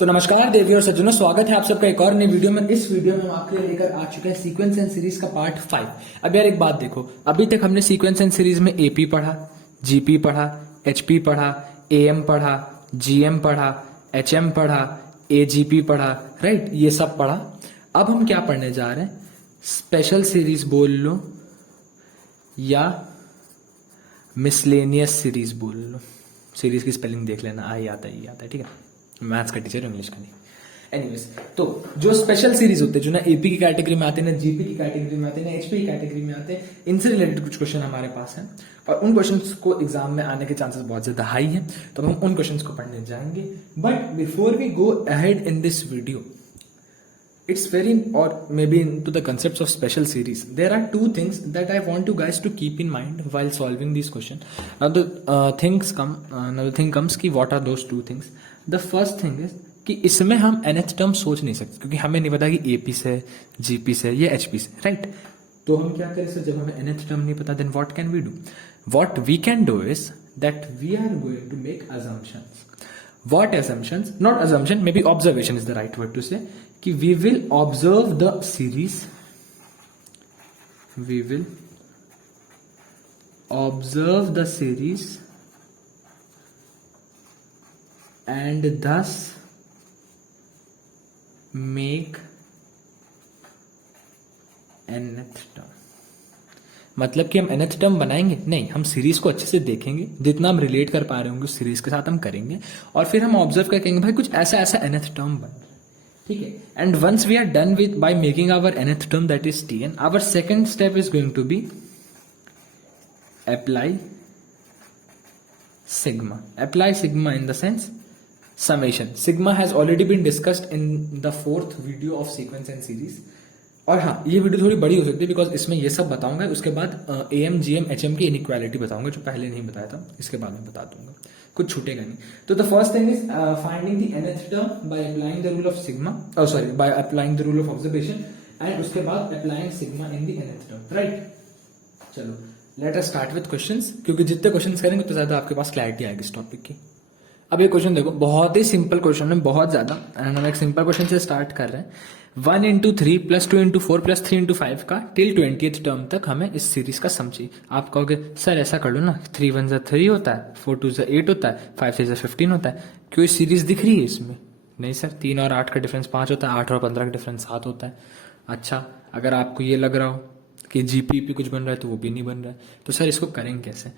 तो नमस्कार देवियों और सज्जनों, स्वागत है आप सबका एक और नई वीडियो में। इस वीडियो में हम आपके लिए लेकर आ चुके हैं सीक्वेंस एंड सीरीज का पार्ट 5। अब यार एक बात देखो, अभी तक हमने सीक्वेंस एंड सीरीज में एपी पढ़ा, जीपी पढ़ा, एचपी पढ़ा, एएम पढ़ा, जीएम पढ़ा, एचएम पढ़ा, एजीपी पढ़ा, राइट, ये सब पढ़ा। अब हम क्या पढ़ने जा रहे हैं? स्पेशल सीरीज बोल लो या मिसलेनियस सीरीज बोल लो। सीरीज की स्पेलिंग देख लेना, आई आता है, ये आता है, ठीक है। मैथ्स का टीचर, इंग्लिश का नहीं। एनीवेज, तो जो स्पेशल सीरीज होते हैं, जो ना एपी की कैटेगरी में आते हैं, ना जीपी की कैटेगरी में आते हैं, ना एचपी की कैटेगरी में आते हैं, इनसे रिलेटेड कुछ क्वेश्चन हमारे पास हैं और उन क्वेश्चंस को एग्जाम में आने के चांसेस बहुत ज्यादा हाई हैं। तो हम उन क्वेश्चंस को पढ़ने जाएंगे। But before we go ahead in this video, it's very, or maybe into the concepts of special series, there are two things that I want you guys to keep in mind while solving these questions. Now the another thing comes कि what are those two things. The first thing is कि इसमें हम nth term सोच नहीं सकते, क्योंकि हमें नहीं पता कि AP से, GP से या HP से, राइट। तो हम क्या करें सर, जब हमें nth टर्म नहीं पता, then what can we do? What we can do is that we are going to make assumptions. What assumptions? Not assumption, maybe observation is the right word to say. कि we will observe the series. We will observe the series and thus make nth term. मतलब कि हम nth term बनाएंगे नहीं, हम series को अच्छे से देखेंगे, जितना हम रिलेट कर पा रहे होंगे उस सीरीज के साथ हम करेंगे और फिर हम ऑब्जर्व करेंगे भाई कुछ ऐसा ऐसा nth टर्म बन, ठीक है। And once we are done with by making our nth term, that is Tn, our second step is going to be apply sigma. Apply sigma in the sense summation. Sigma has already been discussed in the 4th video of sequence and series. और हाँ, ये video थोड़ी बड़ी हो सकती है because इसमें ये सब बताऊंगा, उसके बाद एएम जीएम एचएम की इनइक्वालिटी बताऊंगा जो पहले नहीं बताया था, इसके बाद में बता दूंगा, कुछ छूटेगा नहीं। तो the first thing is finding the nth term by applying the rule of sigma, sorry by applying the rule of observation, and उसके बाद applying sigma in the nth term, right. चलो let us start with questions, क्योंकि जितने questions करेंगे उतने ज्यादा आपके पास clarity आएगी इस टॉपिक की। अब ये क्वेश्चन देखो, बहुत ही सिंपल क्वेश्चन है, बहुत ज्यादा, एंड हम एक सिंपल क्वेश्चन से स्टार्ट कर रहे हैं। 1 into 3 plus 2 into 4 plus 3 into 5 का टिल 20th टर्म तक हमें इस सीरीज का सम चाहिए। आप कहोगे सर ऐसा कर लो ना, 3 1 3 होता है, 4 2 8 होता है, 5 6 15 होता है, क्यों इस सीरीज दिख रही है इसमें? नहीं सर, 3 और 8 का डिफरेंस 5 होता है, 8 और 15 का डिफरेंस 7 होता है। अच्छा, अगर आपको ये लग रहा हो कि जीपी कुछ बन रहा है तो वो भी नहीं बन रहा है, तो सर इसको करेंगे कैसे?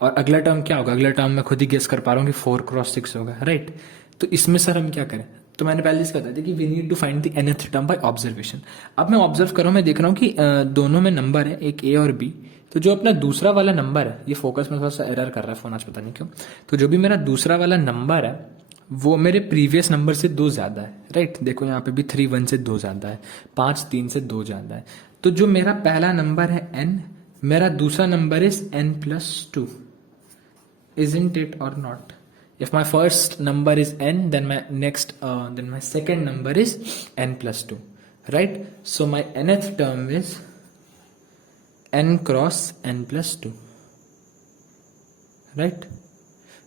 और अगला टर्म क्या होगा? अगला टर्म मैं खुद ही गेस कर पा रहा हूँ कि 4 क्रॉस 6 होगा, राइट। तो इसमें सर हम क्या करें? तो मैंने पहले इसका बताया था कि we need to find the nth term by observation. अब मैं ऑब्जर्व कर रहा हूँ, मैं देख रहा हूँ कि दोनों में नंबर है, एक ए और बी। तो जो अपना दूसरा वाला नंबर है, ये फोकस में थोड़ा सा एरर कर रहा है फोन आज, पता नहीं क्यों। तो जो भी मेरा दूसरा वाला नंबर है वो मेरे प्रीवियस नंबर से 2 ज्यादा है, राइट। देखो यहाँ पे भी 3 1 से 2 ज्यादा है, 5 3 से 2 ज्यादा है। तो जो मेरा पहला नंबर है n, मेरा दूसरा number is n+2, isn't it or not? If my first number is n, then my second number is n+2, right? So my nth term is n cross n+2, right?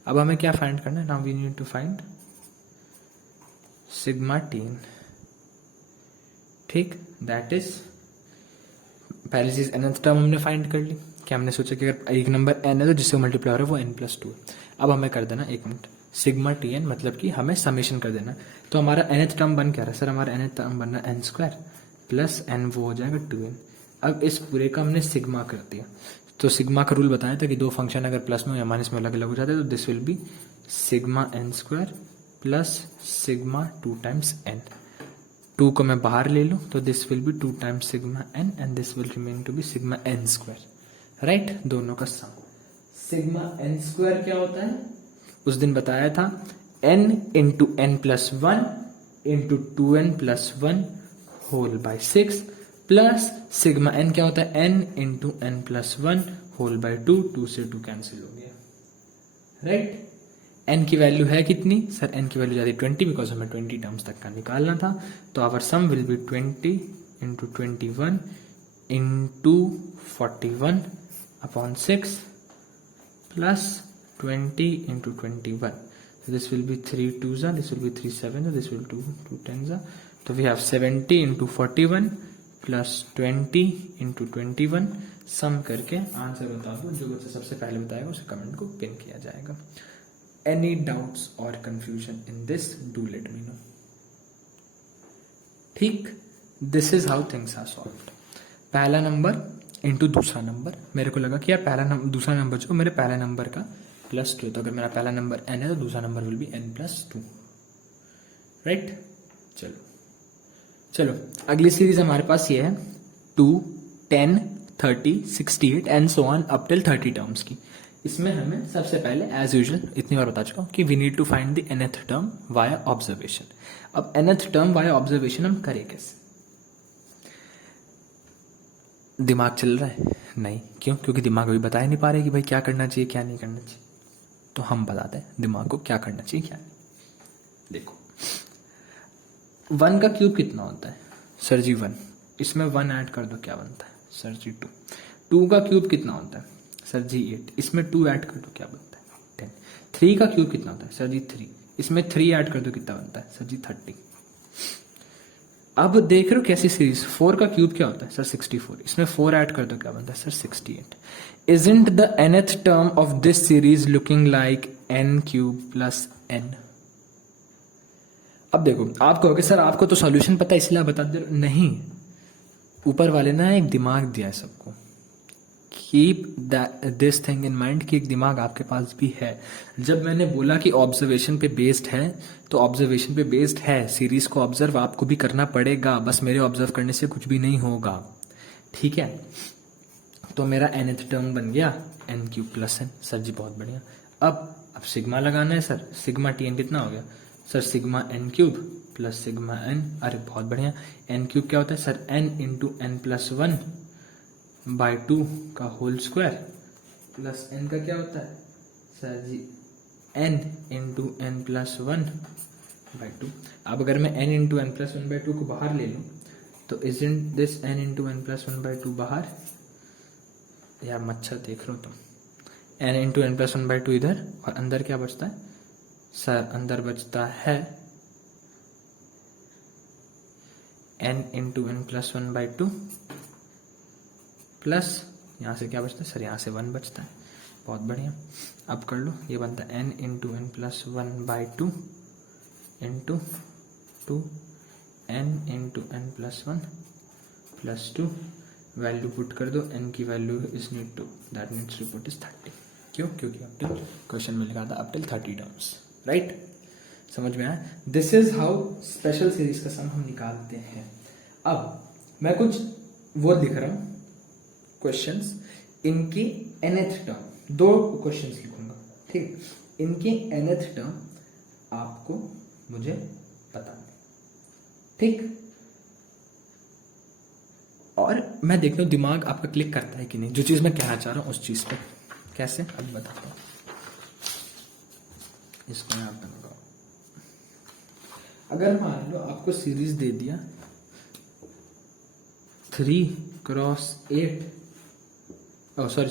अब हमें क्या find करना है? Now we need to find sigma Tn, ठीक। That is पहली चीज nth term हमने find कर ली कि हमने सोचा कि अगर एक नंबर n है तो जिससे मल्टीप्लाई हो रहा है वो n+2 है। अब हमें कर देना, एक मिनट, सिग्मा Tn मतलब कि हमें समेशन कर देना। तो हमारा nth टर्म बन क्या रहा है सर? हमारा nth टर्म बन रहा है n² प्लस n, वो हो जाएगा 2n। अब इस पूरे का हमने सिग्मा कर दिया। तो सिग्मा का रूल बताया था कि दो फंक्शन अगर प्लस में या माइनस में अलग अलग हो जाते हैं तो this will be sigma n² plus sigma 2 times n। 2 को मैं बाहर ले लूँ तो this will be 2 times sigma n and this will remain to be sigma n², right. दोनों का सम सिग्मा n² क्या होता है? उस दिन बताया था n into n+1 into 2n+1 whole by 6 plus sigma n क्या होता है? n into n+1 whole bye 2, 2 से 2 कैंसिल हो गया, राइट। n की वैल्यू है कितनी सर? n की वैल्यू जाती 20 बिकॉज हमें 20 टर्म्स तक का निकालना था। तो our sum will be 20 into 21 into 41 upon 6 plus 20 into 21 this will be 3 2s, this will be 3 7s, this will be 2 10s. So we have 70 into 41 plus 20 into 21 सम करके answer बता दो। जो बच्चा सबसे पहले बताएगा उसे कमेंट को पिन किया जाएगा। एनी डाउट्स और confusion in this, do let me know. ठीक, this is how things are solved. पहला नंबर इंटू दूसरा नंबर, मेरे को लगा कि यार दूसरा नंबर जो मेरे पहले नंबर का +2, तो अगर मेरा पहला नंबर n है तो दूसरा number will be n+2, right. चलो अगली सीरीज हमारे पास ये है 2 10 30 68 and so on up till 30 terms की। इसमें हमें सबसे पहले एज यूजुअल इतनी बार बता चुका हूं कि we need to find the nth term via observation. अब nth टर्म वाया ऑब्जर्वेशन हम करें कैसे? दिमाग चल रहा है? नहीं। क्यों? क्योंकि दिमाग अभी बता ही नहीं पा रहे कि भाई क्या करना चाहिए क्या नहीं करना चाहिए। तो हम बताते हैं दिमाग को क्या करना चाहिए क्या नहीं। देखो 1 का क्यूब कितना होता है? सर जी 1। इसमें 1 ऐड कर दो, क्या बनता है? सर जी 2। 2 का क्यूब कितना होता है? सर जी 8। इसमें 2 ऐड कर दो, क्या बनता है? 10। 3 का क्यूब कितना होता है? सर जी 3। इसमें 3 ऐड कर दो, कितना बनता है? सर जी 30। अब देख रहे हो कैसी सीरीज? 4 का क्यूब क्या होता है? सर 64। इसमें 4 ऐड कर दो, क्या बनता है? Sir 68। Isn't the nth term of this series looking like n cube plus n? अब देखो आप कहोगे सर आपको तो सॉल्यूशन पता है इसलिए आप बता दे रहे हो। नहीं, ऊपर वाले ना एक दिमाग दिया है सबको। Keep this thing in mind कि एक दिमाग आपके पास भी है। जब मैंने बोला कि ऑब्जर्वेशन पे बेस्ड है तो ऑब्जर्वेशन पे बेस्ड है। सीरीज को ऑब्जर्व आपको भी करना पड़ेगा, बस मेरे ऑब्जर्व करने से कुछ भी नहीं होगा, ठीक है। तो मेरा nth टर्म बन गया n³ + n। सर जी बहुत बढ़िया। अब सिग्मा लगाना है सर। सिग्मा Tn कितना हो गया? Sir sigma n³ + sigma n। अरे बहुत बढ़िया। n³ क्या होता है? सर n × n+1/2 का होल स्क्वायर प्लस n का क्या होता है? सर जी n × n+1/2। अब अगर मैं n × n+1/2 को बाहर ले लूँ तो isn't this n × n+1/2 बाहर? यार मच्छर देख रहे हो तुम। n × n+1/2 इधर, और अंदर क्या बचता है? सर अंदर बचता है n × n+1/2 प्लस यहाँ से क्या बचता है? सर यहाँ से 1 बचता है। बहुत बढ़िया। अब कर लो, ये बनता है n × n+1/2 into 2 n × n+1 + 2। Value put कर दो, n की value is need to that needs to put is 30। क्यों? क्योंकि अप टिल क्वेश्चन में लिखा था अप टिल 30 टर्म्स, राइट। समझ में आया? This is how special series का सम हम निकालते हैं। अब मैं कुछ वो लिख रहा हूं क्वेश्चंस, इनकी nth टर्म, 2 क्वेश्चंस लिखूंगा, ठीक। इनकी nth टर्म आपको मुझे बताना, ठीक। और मैं देखता हूँ दिमाग आपका क्लिक करता है कि नहीं, जो चीज़ मैं कहना चाह रहा हूँ उस चीज़ पे। कैसे? अभी बताता हूँ। इसको मैं आप लगाओ। अगर मान लो आपको सीरीज दे दिया 3x8, सॉरी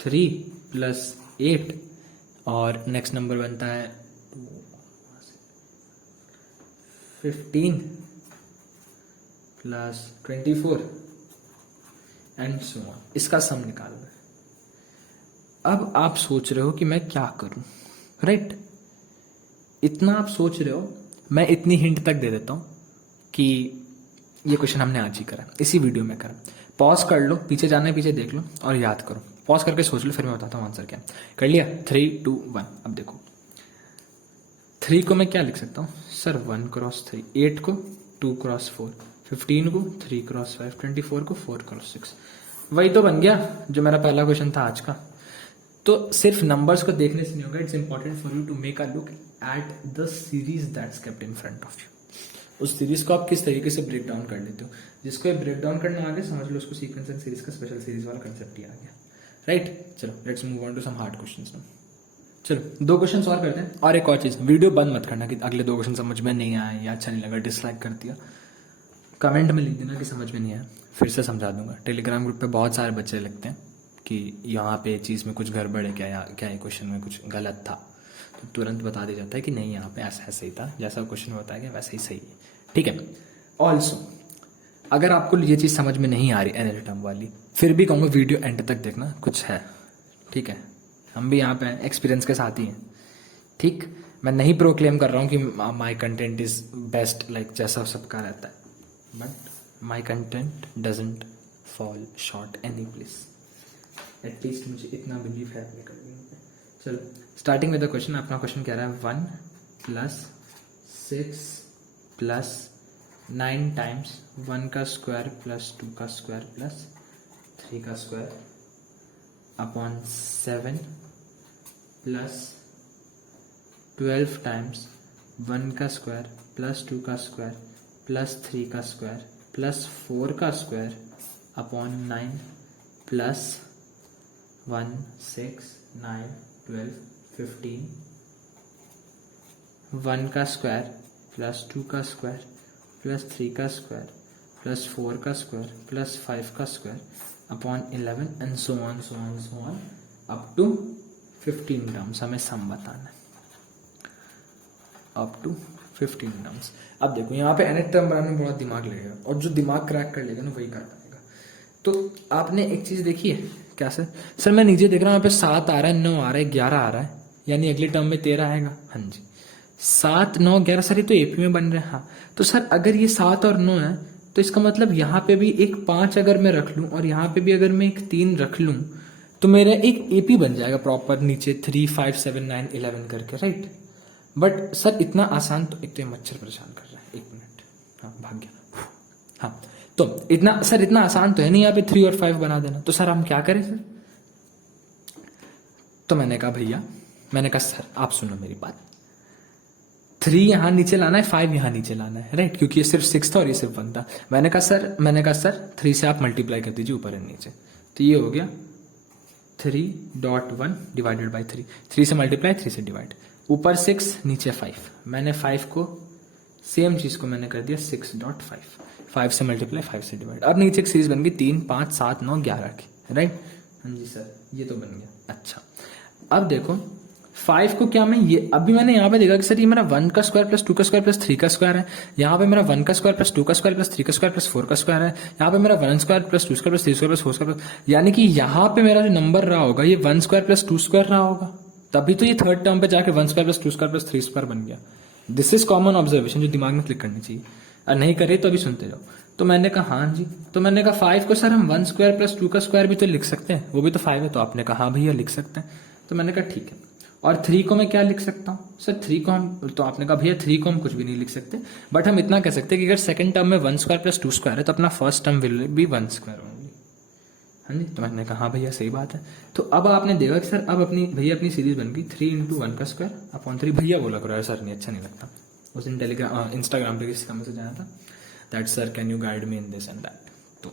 3 + 8 और नेक्स्ट नंबर बनता है 15 + 24 एंड सो ऑन। इसका सम निकालना है। अब आप सोच रहे हो कि मैं क्या करूं, राइट। इतना आप सोच रहे हो, मैं इतनी हिंट तक दे देता हूं कि ये क्वेश्चन हमने आज ही करा, इसी वीडियो में करा। पॉज कर लो, पीछे जाना है पीछे देख लो और याद करो। पॉज करके सोच लो, फिर मैं बताता हूँ आंसर क्या। कर लिया? 3 2 1। अब देखो 3 को मैं क्या लिख सकता हूँ? सर 1 × 3, 8 को 2 × 4, 15 को 3 × 5, 24 को 4 × 6। वही तो बन गया जो मेरा पहला क्वेश्चन था आज का। तो सिर्फ नंबर्स को देखने से नहीं होगा, it's important for you to make a look at the series that's kept in front of you. उस सीरीज को आप किस तरीके से ब्रेक डाउन कर लेते हो। जिसको ये ब्रेक डाउन करना आ गया, समझ लो उसको सीक्वेंस एंड सीरीज का स्पेशल सीरीज वाला कंसेप्ट ही आ गया, राइट। चलो let's move on to some hard questions now. चलो 2 क्वेश्चन और करते हैं। और एक और चीज, वीडियो बंद मत करना कि अगले 2 क्वेश्चन समझ में नहीं आए या अच्छा नहीं लगा, डिसलाइक कर दिया। कमेंट में लिख देना कि समझ में नहीं आया, फिर से समझा दूंगा। टेलीग्राम ग्रुप पे बहुत सारे बच्चे लिखते हैं कि यहाँ पे चीज़ में कुछ गड़बड़ है क्या, या क्या क्वेश्चन में कुछ गलत था, तो तुरंत बता दिया जाता है कि नहीं यहाँ पे ऐसा ऐसा ही था, जैसा क्वेश्चन बताया गया वैसा ही सही है, ठीक है। ऑल्सो अगर आपको ये चीज़ समझ में नहीं आ रही एनएल टर्म वाली, फिर भी कहूँगा वीडियो एंड तक देखना, कुछ है, ठीक है। हम भी यहाँ पे एक्सपीरियंस के साथ ही हैं, ठीक। मैं नहीं प्रोक्लेम कर रहा हूँ कि my content is best like जैसा सबका रहता है, but my content doesn't fall short any place, at least मुझे इतना बिलीव है अपने कंटेंट पे। चलो स्टार्टिंग विद द क्वेश्चन। अपना क्वेश्चन कह रहा है 1 + 6 + 9 टाइम्स 1 का स्क्वायर प्लस 2 का स्क्वायर प्लस 3 का स्क्वायर अपॉन 7 प्लस 12 टाइम्स 1 का स्क्वायर प्लस 2 का स्क्वायर प्लस 3 का स्क्वायर प्लस 4 का स्क्वायर अपॉन 9 प्लस 1 6 9 12 15 1 का स्क्वायर प्लस 2 का स्क्वायर प्लस 3 का स्क्वायर प्लस 4 का स्क्वायर प्लस 5 का square upon 11 and so on up to 15 terms. हमें सम बताना है अप टू 15 टर्म्स। अब देखो यहाँ पे nth टर्म बनाने में बहुत दिमाग लगेगा, और जो दिमाग क्रैक कर लेगा ना वही कर पाएगा। तो आपने एक चीज देखी है क्या सर मैं नीचे देख रहा हूँ यहाँ पे 7 आ रहा है, 9 आ रहा है, 11 आ रहा है, यानी अगले टर्म में 13 आएगा। हाँ जी, 7 9 11 सर ये तो एपी में बन रहे हैं। हाँ तो सर अगर ये 7 और 9 है तो इसका मतलब यहाँ पे भी एक 5 अगर मैं रख लूँ और यहाँ पे भी अगर मैं एक 3 रख लूँ तो मेरा एक एपी बन जाएगा प्रॉपर नीचे 3 5 7 9 11 करके, राइट। बट सर इतना आसान तो, एक तो ये मच्छर परेशान कर रहा है, 1 मिनट, हाँ भाग गया। हाँ तो इतना आसान तो है नहीं यहाँ पे 3 और 5 बना देना। तो सर हम क्या करें सर? तो मैंने कहा सर आप सुनो मेरी बात, 3 यहाँ नीचे लाना है, 5 यहाँ नीचे लाना है, राइट, क्योंकि ये सिर्फ 6 था और ये सिर्फ 1 था। मैंने कहा सर 3 से आप मल्टीप्लाई कर दीजिए ऊपर एंड नीचे, तो ये हो गया 3.1 डिवाइडेड बाई 3 से मल्टीप्लाई 3 से डिवाइड, ऊपर 6 नीचे 5। मैंने 5 को सेम चीज को मैंने कर दिया 6.5, 5 से मल्टीप्लाई 5 से डिवाइड। अब नीचे एक सीरीज बन गई 3 5 7 9 11 की, राइट। हाँ जी सर ये तो बन गया। अच्छा अब देखो 5 को क्या मैं ये अभी मैंने यहाँ पे देखा कि सर ये मेरा 1 का स्क्वायर प्लस 2 का स्क्वायर प्लस 3 का स्क्वायर है, यहाँ पे मेरा 1 का स्क्वायर प्लस 2 का स्क्वायर प्लस 3 का स्क्वायर प्लस 4 का स्क्वायर है, यहाँ पे मेरा 1 square plus 2 square plus 3 square plus 4 square, यानी कि यहाँ पे मेरा जो नंबर रहा होगा ये 1 स्क्वायर प्लस 2 स्क्वायर रहा होगा, तभी तो ये थर्ड टर्म पे जाके 1 square plus 2 square plus 3 square बन गया। दिस इज कॉमन ऑब्जर्वेशन जो दिमाग में क्लिक करनी चाहिए, और नहीं करे तो अभी सुनते जाओ। तो मैंने कहा हाँ जी, तो मैंने कहा 5 को सर हम 1 स्क्वायर प्लस 2 का स्क्वायर भी तो लिख सकते हैं, वो भी तो 5 है। तो आपने कहा हाँ भैया लिख सकते हैं। तो मैंने कहा ठीक है, और 3 को मैं क्या लिख सकता हूँ सर? 3 को हम, तो आपने कहा भैया 3 को हम कुछ भी नहीं लिख सकते, बट हम इतना कह सकते हैं कि अगर सेकंड टर्म में 1 स्क्वायर प्लस 2 स्क्वायर है तो अपना first term will be 1 square only. हाँ जी, तो मैंने कहा हाँ भैया सही बात है। तो अब आपने देखा कि सर अब अपनी सीरीज बन गई 3 × 1 का स्क्वायर अपॉन 3। भैया बोला करो यार सर, नहीं अच्छा नहीं लगता। उस दिन इंस्टाग्राम पे किसी का मैसेज आया था that sir can you guide me in this and that, तो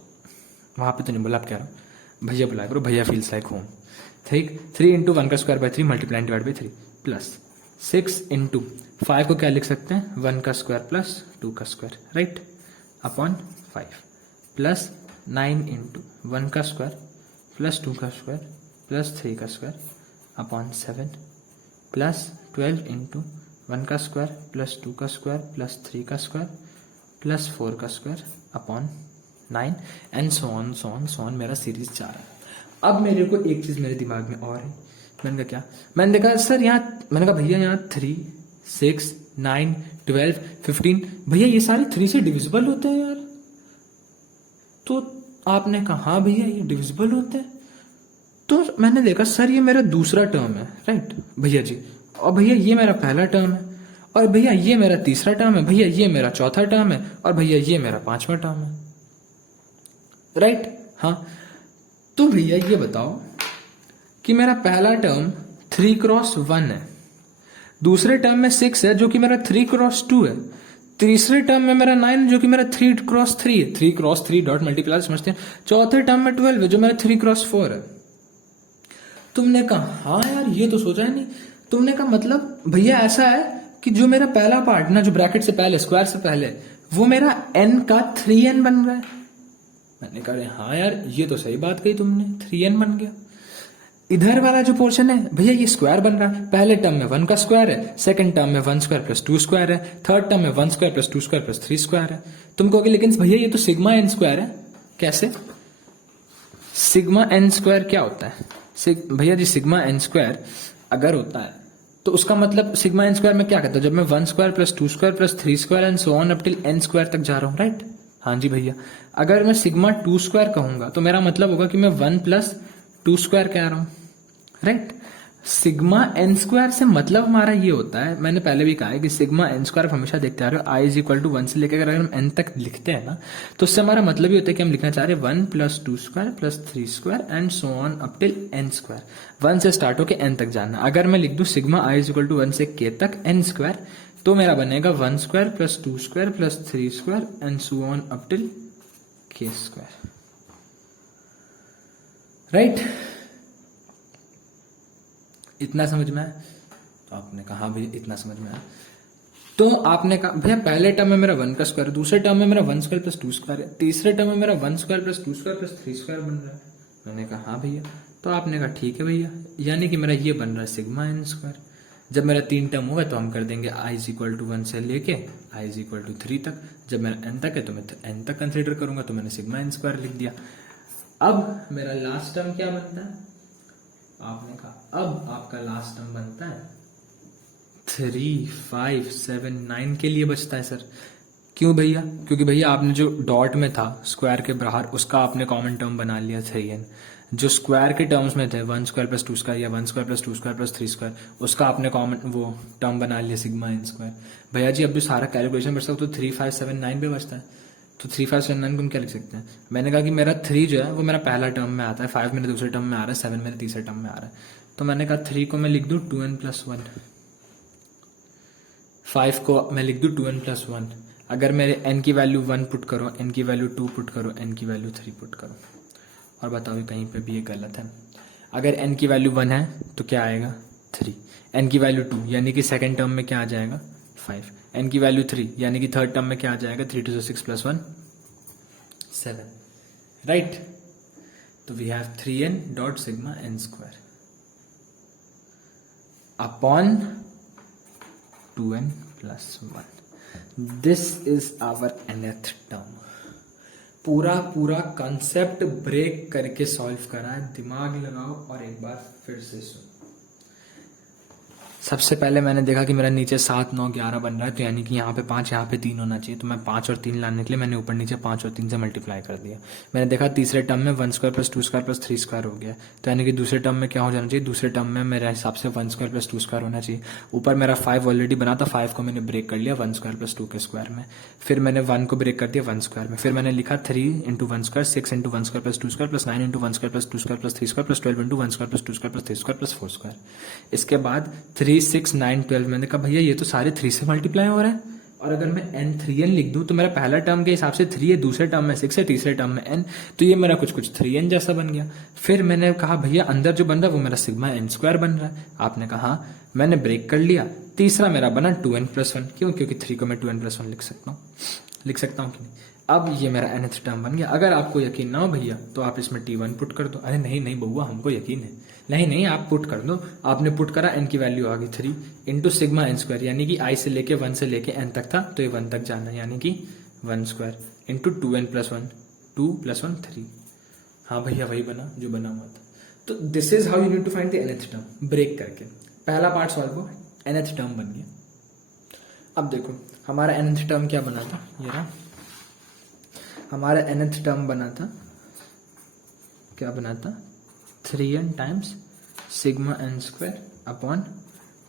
वहां पे तो नहीं बोला, आप कह रहा हूँ भैया बुलाया करो, भैया फील्स लाइक होम। ठीक, 3 × 1 का square by 3 multiply divide by 3 plus 6 × 5 को क्या लिख सकते हैं 1 का स्क्वायर प्लस 2 का स्क्वायर, राइट, अपॉन 5 प्लस 9 × 1 का स्क्वायर प्लस 2 का स्क्वायर प्लस 3 का स्क्वायर अपॉन 7 प्लस 12 × 1 का स्क्वायर प्लस 2 का स्क्वायर प्लस 3 का स्क्वायर प्लस 4 का square upon 9 and so on मेरा सीरीज 4 है। अब मेरे को एक चीज मेरे दिमाग में और है, मैंने कहा क्या? मैंने देखा सर यहाँ, मैंने कहा भैया यहाँ 3 6 9 12 15 भैया ये सारे 3 से डिविजिबल होते हैं यार। तो आपने कहा हाँ भैया ये डिविजिबल होते हैं। तो मैंने देखा सर ये मेरा दूसरा टर्म है, राइट भैया जी, और भैया ये मेरा पहला टर्म है, और भैया ये मेरा तीसरा टर्म है, भैया ये मेरा चौथा टर्म है, और भैया ये मेरा 5वां टर्म है, राइट। हाँ तो भैया ये बताओ कि मेरा पहला टर्म 3 × 1 है, दूसरे टर्म में 6 है जो कि मेरा 3 × 2 है, तीसरे टर्म में मेरा 9 जो कि मेरा 3 × 3 है, 3 × 3 डॉट मल्टीप्लाई समझते हैं, चौथे टर्म में 12 है जो मेरा 3 × 4 है। तुमने कहा हाँ यार ये तो सोचा ही नहीं। तुमने कहा मतलब भैया ऐसा है कि जो मेरा पहला पार्ट ना, जो ब्रैकेट से पहले स्क्वायर से पहले, वो मेरा n का 3n बन रहा है। मैंने कहा हाँ यार ये तो सही बात कही तुमने, 3n बन गया। इधर वाला जो पोर्शन है भैया ये स्क्वायर बन रहा है, पहले टर्म में 1 का स्क्वायर है, सेकंड टर्म में 1 स्क्वायर प्लस 2 स्क्वायर है, थर्ड टर्म में 1 square plus 2 square plus 3 square है। तुम कहोगे लेकिन भैया ये तो सिग्मा एन स्क्वायर है, कैसे? सिग्मा एन स्क्वायर क्या होता है भैया जी? सिग्मा एन स्क्वायर अगर होता है तो उसका मतलब सिग्मा एन स्क्वायर में क्या कहता है, जब मैं 1 square plus 2 square plus 3 square and so on up till n square तक जा रहा हूं, राइट? हाँ जी भैया। अगर मैं सिग्मा 2 स्क्वायर कहूंगा तो मेरा मतलब होगा कि मैं 1 प्लस 2 स्क्वायर कह रहा हूं, राइट? सिग्मा एन स्क्वायर से मतलब हमारा ये होता है, मैंने पहले भी कहा है कि सिग्मा एन स्क्वायर हमेशा देखते आ रहे हो, आई इज इक्वल टू 1 से लेकर अगर हम एन तक लिखते हैं ना तो उससे हमारा मतलब ये होता है कि हम लिखना चाह रहे हैं 1 plus 2 square plus 3 square and so on up till n square. 1 से स्टार्ट होकर एन तक जाना। अगर मैं लिख दूं sigma i is equal to 1 से के तक एन स्क्वायर तो मेरा बनेगा 1 square plus 2 square plus 3 square and so on up till के स्क्वायर, राइट? इतना समझ में आया? तो आपने कहा भैया इतना समझ में आया। तो आपने कहा भैया पहले टर्म में मेरा 1 का स्क्वायर, दूसरे टर्म में मेरा 1 स्क्वायर प्लस 2 स्क्वायर है, तीसरे टर्म में मेरा 1 square plus 2 square plus 3 square बन रहा है। मैंने कहा हाँ भैया। तो आपने कहा ठीक है भैया, यानी कि मेरा ये बन रहा है सिग्मा एन स्क्वायर। जब मेरा 3 टर्म होगा तो हम कर देंगे आई इज इक्वल टू 1 से लेके आई इज इक्वल टू 3 तक। जब मेरा एन तक है तो मैं एन तक कंसिडर करूंगा, तो मैंने सिग्मा एन स्क्वायर लिख दिया। अब मेरा लास्ट टर्म क्या बनता है? आपने कहा अब आपका लास्ट टर्म बनता है 3, 5, 7, 9 के लिए बचता है सर। क्यों भैया? क्योंकि भैया आपने जो डॉट में था स्क्वायर के बाहर उसका आपने कॉमन टर्म बना लिया 3n। जो स्क्वायर के टर्म्स में थे 1 स्क्वायर प्लस 2 स्क्वायर या 1 square plus 2 square plus 3 square, उसका आपने कॉमन वो टर्म बना लिया सिग्मा एन स्क्वायर। भैया जी अब भी सारा कैलकुलेशन बचता है तो 3, 5, 7, 9 पे बचता है। तो 3, 5, 7, 9 को हम क्या लिख सकते हैं? मैंने कहा कि मेरा 3 जो है वो मेरा पहला टर्म में आता है, 5 मेरे दूसरे टर्म में आ रहा है, 7 मेरे तीसरे टर्म में आ रहा है। तो मैंने कहा 3 को मैं लिख दूं 2n प्लस 1, 5 को मैं लिख दूं 2n प्लस 1। अगर मेरे n की वैल्यू 1 पुट करो, n की वैल्यू 2 पुट करो, n की वैल्यू 3 पुट करो, और बताओ कहीं पे भी ये गलत है? अगर n की वैल्यू 1 है तो क्या आएगा? 3। n की वैल्यू 2 यानी कि सेकंड टर्म में क्या आ जाएगा? 5। n की वैल्यू 3 यानी कि थर्ड टर्म में क्या आ जाएगा? 3 to 6 प्लस 1 7, राइट? तो we have 3n dot sigma n square upon 2n plus 1। This is our nth term. पूरा कंसेप्ट ब्रेक करके सॉल्व करा है, दिमाग लगाओ और एक बार फिर से सुनो। सबसे पहले मैंने देखा कि मेरा नीचे 7, 9, 11 बन रहा है, तो यानी कि यहाँ पे 5, यहाँ पे 3 होना चाहिए। तो मैं 5 और 3 लाने के लिए मैंने ऊपर नीचे 5 और 3 से मल्टीप्लाई कर दिया। मैंने देखा तीसरे टर्म में 1 square plus 2 square plus 3 square हो गया, तो यानी कि दूसरे टर्म में क्या हो जाना चाहिए? दूसरे टर्म में मेरे हिसाब से 1 स्क्वायर प्लस 2 स्क्वायर होना चाहिए। ऊपर मेरा 5 ऑलरेडी बना था, 5 को मैंने ब्रेक कर लिया 1 स्क्वायर प्लस 2 के स्क्वायर में, फिर मैंने 1 को ब्रेक कर दिया 1 स्क्वायर में, फिर मैंने लिखा 3 into 1 square, 6 into 1 square plus 2 square plus 9 into 1 square plus 2 square plus 3 square plus 12 into 1 square plus 2 square plus 3 square plus 4 square. इसके बाद 3, 6, 9, 12 मैंने कहा भैया ये तो सारे 3 से मल्टीप्लाई हो रहे हैं, और अगर मैं n 3n लिख दूं तो मेरा पहला टर्म के हिसाब से 3 है, दूसरे टर्म में 6 है, तीसरे टर्म में n, तो ये मेरा कुछ 3n जैसा बन गया। फिर मैंने कहा भैया अंदर जो बन रहा है वो मेरा सिग्मा एन स्क्वायर बन रहा है। आपने कहा हाँ, मैंने ब्रेक कर लिया। तीसरा मेरा बना 2n प्लस 1। क्यों? क्योंकि 3 को मैं 2n प्लस 1 लिख सकता हूँ कि नहीं? अब ये मेरा nth टर्म बन गया। अगर आपको यकीन ना हो भैया तो आप इसमें t1 पुट कर दो। अरे नहीं बउआ हमको यकीन है। नहीं आप पुट कर दो। आपने पुट करा, n की वैल्यू आ गई 3 इंटू सिग्मा एन स्क्वायर, यानी कि i से लेके 1 से लेके n तक था तो ये 1 तक जाना है, यानी कि 1 square into 2n plus 1, 2 plus 1 3। हाँ भैया वही बना जो बना हुआ था। तो this is how you need to find the nth term. Break करके पहला पार्ट सॉल्व हुआ, nth टर्म बन गया। अब देखो हमारा nth टर्म क्या बना था, ये रहा हमारा nth टर्म बना था, क्या बना था? 3n times sigma n square upon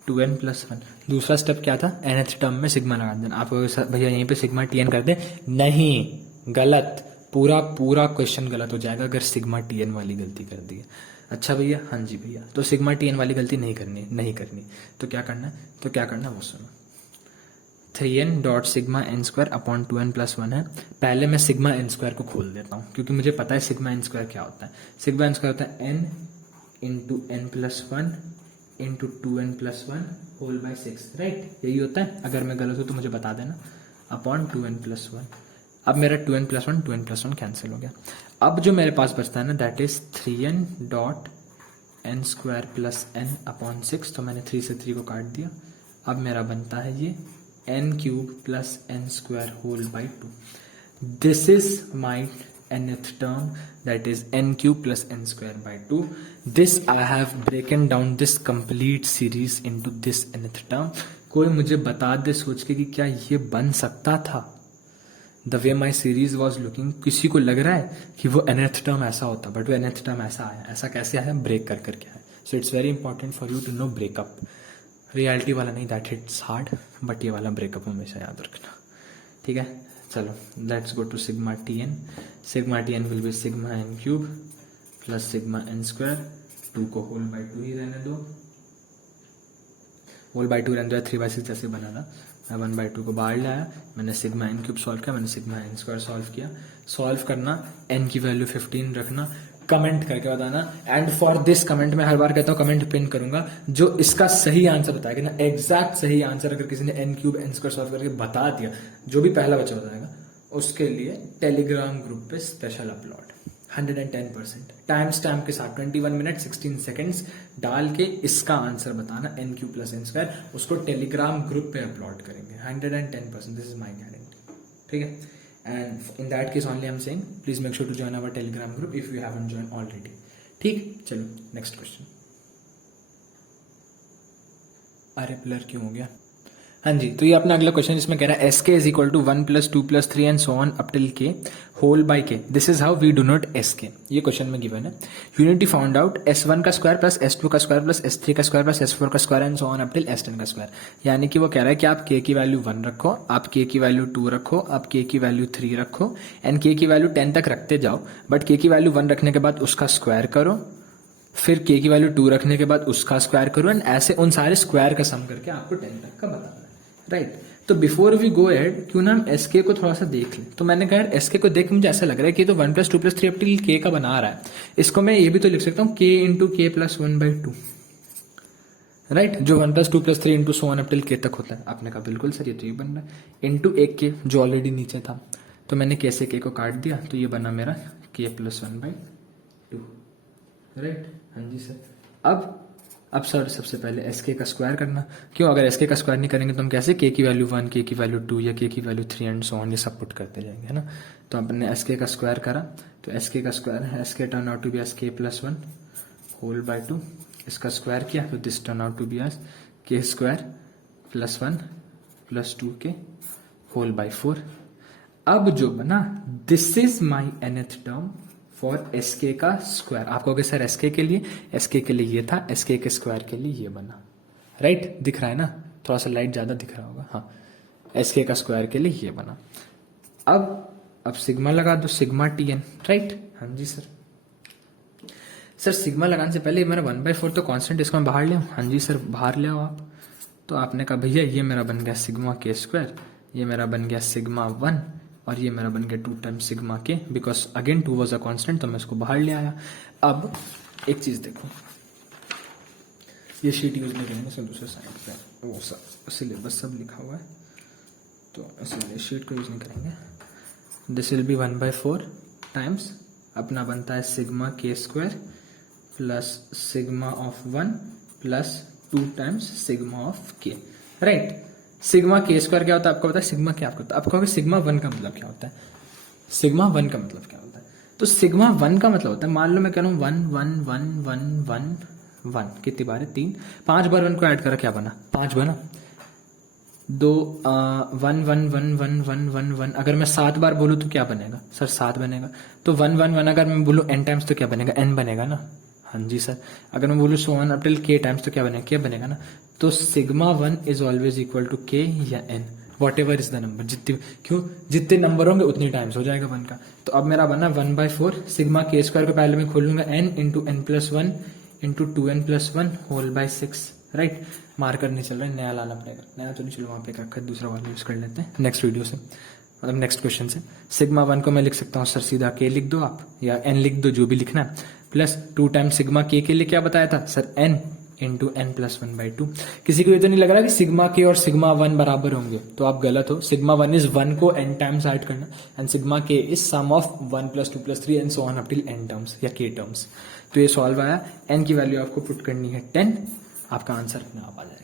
2n plus 1। दूसरा स्टेप क्या था? nth टर्म में सिग्मा लगा देना। आप भैया यहीं पे सिग्मा tn कर दे, नहीं, गलत। पूरा क्वेश्चन गलत हो जाएगा अगर सिग्मा tn वाली गलती कर दी है। अच्छा भैया, हाँ जी भैया, तो सिग्मा tn वाली गलती नहीं करनी। तो क्या करना है वो सुनो। 3n dot sigma n square upon 2n plus 1 है। पहले मैं सिग्मा एन स्क्वायर को खोल देता हूँ क्योंकि मुझे पता है सिग्मा एन स्क्वायर क्या होता है। सिग्मा एन स्क्वायर होता है n into n plus 1 into 2n plus 1 whole by 6, right? यही होता है। अगर मैं गलत हूँ तो मुझे बता देना। Upon 2n plus 1। अब मेरा 2n प्लस 1 कैंसिल हो गया। अब जो मेरे पास बचता है ना, that is 3n dot n square plus n upon 6, तो मैंने 3 से 3 को काट दिया। अब मेरा बनता है ये n cube plus n square whole by 2। This is my nth term, that is n cube plus n square by 2. This I have broken down this complete series into this nth term. कोई मुझे बता दे सोच के कि क्या ये बन सकता था? The way my series was looking, किसी को लग रहा है कि वो nth term ऐसा होता, बट वो nth term ऐसा आया। ऐसा कैसे आया? ब्रेक कर करके आया। So it's very important for you to know breakup. Reality वाला नहीं, दैट हिट्स हार्ड, बट ये वाला ब्रेकअप हमेशा याद रखना, ठीक है? चलो let's go to sigma T n. Sigma T n will be sigma n cube plus sigma n square, 2 को होल बाई 2 ही रहने दो, होल बाई 2 रहने दो, 3/6 जैसे बना था। मैं 1/2 को बाहर लाया, मैंने सिग्मा एन क्यूब सॉल्व किया, मैंने सिग्मा एन स्क्वायर सॉल्व किया। सॉल्व करना, एन की वैल्यू 15 रखना, कमेंट करके बताना। एंड फॉर दिस कमेंट, मैं हर बार कहता हूँ कमेंट पिन करूंगा, जो इसका सही आंसर बताएगा ना, एग्जैक्ट सही आंसर अगर किसी ने n cube n square solve करके बता दिया, जो भी पहला बच्चा बताएगा उसके लिए टेलीग्राम ग्रुप पे स्पेशल अपलोड 110% टाइम स्टैम्प के साथ 21 मिनट 16 सेकेंड्स डाल के इसका आंसर बताना n cube plus n square, उसको टेलीग्राम ग्रुप पे अपलोड करेंगे 110%। दिस इज माई गारंटी, ठीक है? And in that case only I'm saying please make sure to join our telegram group if you haven't joined already, ठीक? चलो next question. अरे blur क्यों हो गया? हाँ जी, तो ये अपना अगला क्वेश्चन जिसमें कह रहा है S k is equal to 1 + 2 + 3 and so on up till k whole by k. This is how we denote S k. ये क्वेश्चन में गिवन है। यूनिटी फाउंड आउट S1 का स्क्वायर प्लस S2 का square plus S3 का square plus S4 का square and so on up till S10 का square. यानी कि वो कह रहा है कि आप k की वैल्यू 1 रखो, आप k की वैल्यू 2 रखो, आप k की वैल्यू 3 रखो एंड k की वैल्यू 10 तक रखते जाओ, बट k की वैल्यू 1 रखने के बाद उसका स्क्वायर करो, फिर k की वैल्यू 2 रखने के बाद उसका स्क्वायर करो एंड ऐसे उन सारे स्क्वायर का सम करके आपको 10 तक का बताना है, राइट? तो बिफोर वी गो एड, क्यों ना हम एस के को थोड़ा सा देख लें। तो मैंने कहा एस के को देख मुझे ऐसा लग रहा है कि तो 1 + 2 + 3 अप टिल के का बना रहा है। इसको मैं ये भी तो लिख सकता हूँ k × k + 1/2, राइट? जो 1 + 2 + 3 × सो ऑन अप टिल के तक होता है। आपने कहा बिल्कुल सर, ये तो ये बन रहा है इंटू एक के जो ऑलरेडी नीचे था, तो मैंने k से k को काट दिया, तो ये बना मेरा k + 1/2, राइट? हाँ जी सर। अब सर सबसे पहले एस के का स्क्वायर करना। क्यों? अगर एस के का स्क्वायर नहीं करेंगे तो हम कैसे k की वैल्यू 1, k की वैल्यू 2 या k की वैल्यू 3 एंड सो ऑन ये सब पुट करते जाएंगे, है ना? तो आपने एस के का स्क्वायर करा, तो एस के का स्क्वायर है S k turn out to be S k + 1 whole by 2। इसका स्क्वायर किया तो this turn out to be S k² + 1 + 2k whole by 4। अब जो बना, this is my nth term for S k का square. आप कहोगे सर एस के लिए, एस के लिए ये था, एस के स्क्वायर के लिए ये बना, राइट? दिख रहा है ना? थोड़ा सा लाइट ज्यादा दिख रहा होगा, हाँ। एस के का स्क्वायर के लिए ये बना। अब सिग्मा लगा दो, सिग्मा टी एन, राइट? हाँ जी सर। सर सिग्मा लगाने से पहले मेरा 1/4 तो कांस्टेंट, इसको मैं बाहर ले आऊं? हाँ जी सर, बाहर ले आओ आप। तो आपने कहा भैया ये मेरा बन गया सिग्मा k², ये मेरा बन गया सिग्मा 1 और ये मेरा बन गया 2 टाइम्स सिग्मा के, because again 2 was a constant, तो मैं इसको बाहर ले आया। अब एक चीज देखो, ये शीट यूज नहीं करेंगे सर, दूसरे साइड पे वो सब सिलेबस सब लिखा हुआ है, तो इसलिए शीट को यूज नहीं करेंगे। दिस विल बी 1/4 टाइम्स अपना बनता है sigma k² plus sigma of 1 plus 2 times sigma of k, right? Sigma k² क्या होता है आपको पता है? सिग्मा क्या आपको पता है? आप कहोगे सिग्मा 1 का मतलब क्या होता है? सिग्मा 1 का मतलब क्या होता है? तो सिग्मा 1 का मतलब होता है, मान लो मैं कह रहा हूँ 1 1 1 1 1 1, कितनी बार है? 3, 5 बार 1 को ऐड करा, क्या बना? 5 बना। 2 1 1 1 1 1 1 1, अगर मैं 7 बार बोलूँ तो क्या बनेगा सर? 7 बनेगा। तो 1 1 1 अगर मैं बोलूँ n टाइम्स तो क्या बनेगा? n बनेगा ना? हाँ जी सर। अगर मैं बोलूँ so on up till k times तो क्या बनेगा? k बनेगा ना? तो sigma 1 is always equal to k या n, whatever is the number. जितने नंबर होंगे उतनी टाइम्स हो जाएगा 1 का। तो अब मेरा बना 1/4 सिग्मा k² को पहले मैं खोल लूंगा n × n+1 × 2n + 1 whole by 6, right? Marker नहीं चल रहा है, नया लाना पड़ेगा। नया तो नहीं, चलो वहां पे रखा है, दूसरा वाला यूज कर लेते हैं नेक्स्ट वीडियो से, मतलब नेक्स्ट क्वेश्चन से। सिग्मा 1 को मैं लिख सकता हूँ सर सीधा k लिख दो आप, या n लिख दो, जो भी लिखना है, प्लस 2 टाइम्स सिग्मा k के लिए क्या बताया था sir? n into n plus one by two. किसी को ये तो नहीं लग रहा कि सिग्मा के और सिग्मा वन बराबर होंगे, तो आप गलत हो। सिग्मा वन इज वन को एन टाइम्स ऐड करना and sigma k is sum of one plus two plus three and so on up till n terms या के टर्म्स। तो ये सॉल्व आया। एन की वैल्यू आपको पुट करनी है 10, आपका आंसर अपने आप आ जाएगा।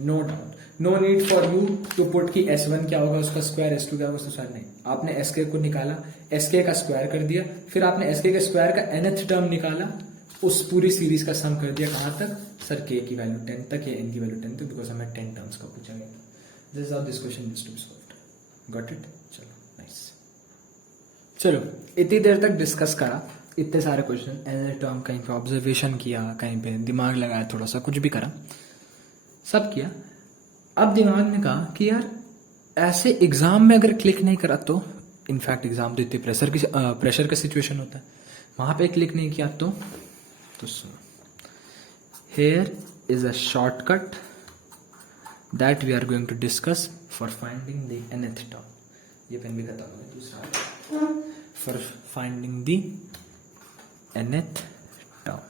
No doubt, no need for you to put कि S1 क्या होगा उसका स्क्वायर, S2 क्या होगा उसका स्क्वायर। नहीं, आपने SK को निकाला, SK का स्क्वायर कर दिया, फिर आपने SK के स्क्वायर का nth टर्म निकाला, उस पूरी सीरीज का सम कर दिया कहां तक, सर K की वैल्यू 10 तक या N की वैल्यू 10 तक, बिकॉज हमें 10 टर्म्स का पूछा गया। This is how this question is to be solved. Got it? चलो नाइस। चलो इतनी देर तक डिस्कस करा, इतने सारे क्वेश्चन, nth टर्म, कहीं पे ऑब्जर्वेशन किया, कहीं पे दिमाग लगाया, थोड़ा सा कुछ भी करा, सब किया। अब दिमाग ने कहा कि यार ऐसे एग्जाम में अगर क्लिक नहीं करा तो, इनफैक्ट एग्जाम तो इतने प्रेशर का सिचुएशन होता है, वहां पे क्लिक नहीं किया तो सुनो, here is a shortcut that we are going to discuss for finding the nth term. ये पेन भी खत्म हो गया, दूसरा, for finding the nth term,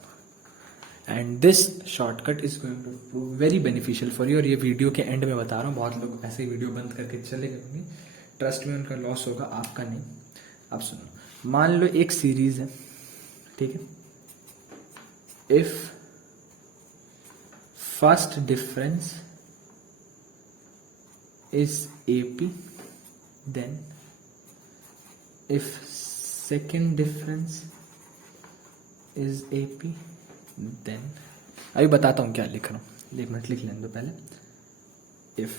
and this shortcut is going to prove very beneficial for you. और ये video के and में बता रहा हूँ, बहुत लोग ऐसे ही वीडियो बंद करके चले गए होंगे, ट्रस्ट में उनका लॉस होगा, आपका नहीं। अब सुनो, मान लो एक सीरीज है, ठीक है, if first difference is AP, then if second difference is AP, then, अभी बताता हूं क्या लिख रहा हूं, एक मिनट लिख लेने दो पहले। If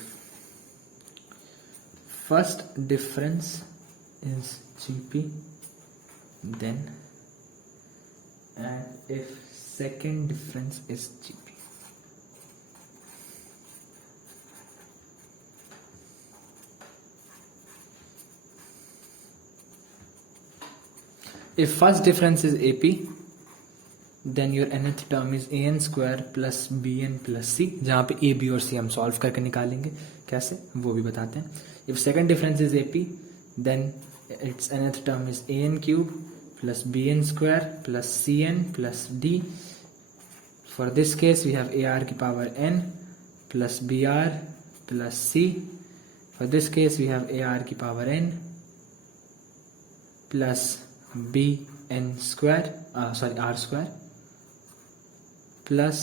first difference is GP, then, and if second difference is GP। If first difference is AP, then your nth term is an square plus bn plus c, जहाँ पे a, b और c हम solve करके निकालेंगे, कैसे वो भी बताते हैं। If second difference is AP, then its nth term is an cube plus bn square plus cn plus d. For this case we have ar की power n plus br plus c. For this case we have ar की power n plus bn square, r square plus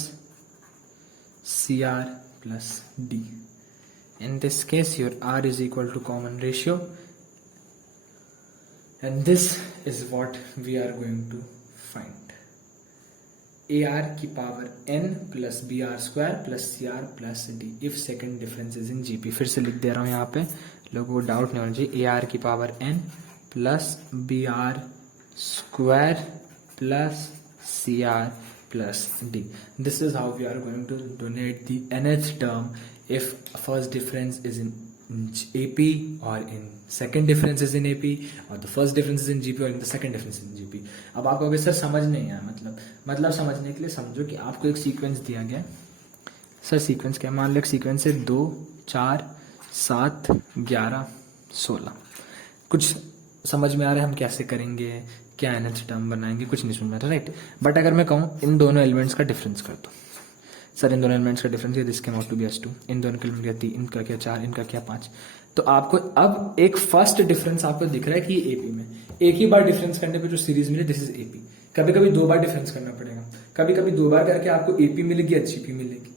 cr plus d. In this case your r is equal to common ratio, and this is what we are going to find. ar की power n plus br square plus cr plus d if second difference is in gp। फिर से लिख दे रहा हूँ यहाँ पे, लोगों को डाउट नहीं होना चाहिए। ar की power n plus br square plus cr plus d. This is how we are going to donate the nth term if first difference is in AP or in second difference is in AP or the first difference is in GP or in the second difference is in GP। अब आप कहोगे sir समझ नहीं आया, मतलब समझने के लिए समझो कि आपको एक सीक्वेंस दिया गया। सर सीक्वेंस क्या, मान लो एक सीक्वेंस है 2 4 7 11 16। कुछ समझ में आ रहा है हम कैसे करेंगे, क्या nth टर्म बनाएंगे, कुछ नहीं सुन रहा था, राइट। बट अगर मैं कहूँ इन दोनों एलिमेंट्स का डिफरेंस कर दो, सर इन दोनों एलिमेंट्स का डिफरेंस है, this came out to be S2, इन दोनों के एलिमेंट क्या 3, इनका क्या 4, इनका क्या 5। तो आपको अब एक फर्स्ट डिफरेंस आपको दिख रहा है कि AP में एक ही बार डिफरेंस करने पे जो सीरीज मिले दिस इज AP। कभी कभी 2 बार डिफरेंस करना पड़ेगा, कभी कभी 2 बार करके आपको AP मिलेगी या GP मिलेगी।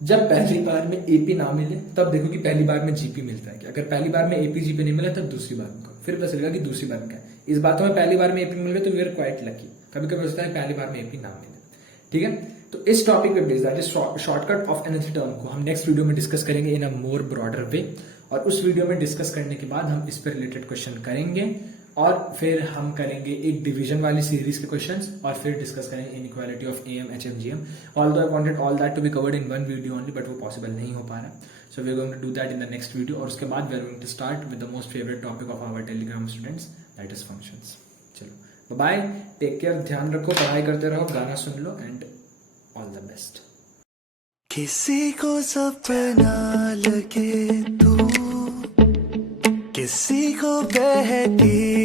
जब पहली बार में AP ना मिले तब देखो कि पहली बार में GP मिलता है क्या। अगर पहली बार में AP GP नहीं मिला तब दूसरी बार में फिर पता चलेगा कि दूसरी बार में क्या है। इस बात में पहली बार में AP मिल गया तो वी आर क्वाइट लकी। कभी कभी होता है पहली बार में AP ना मिले, ठीक है। तो इस टॉपिक पे based that is shortcut of nth term को हम नेक्स्ट वीडियो में डिस्कस करेंगे इन अ मोर ब्रॉडर वे। और उस वीडियो में डिस्कस करने के बाद हम इस पर रिलेटेड क्वेश्चन करेंगे और फिर हम करेंगे एक डिवीजन वाली सीरीज के क्वेश्चंस और फिर डिस्कस करेंगे inequality of AM HM GM। Although I wanted all that to be covered in one video only, but वो पॉसिबल नहीं हो पा रहा। So we are going to do that in the next video. और उसके बाद we are going to start with the most favourite topic of our Telegram students, that is functions. चलो bye, take care, ध्यान रखो, पढ़ाई करते रहो, गाना सुन लो एंड ऑल द बेस्ट। किसी को सपना लगे तू, किसी को बहती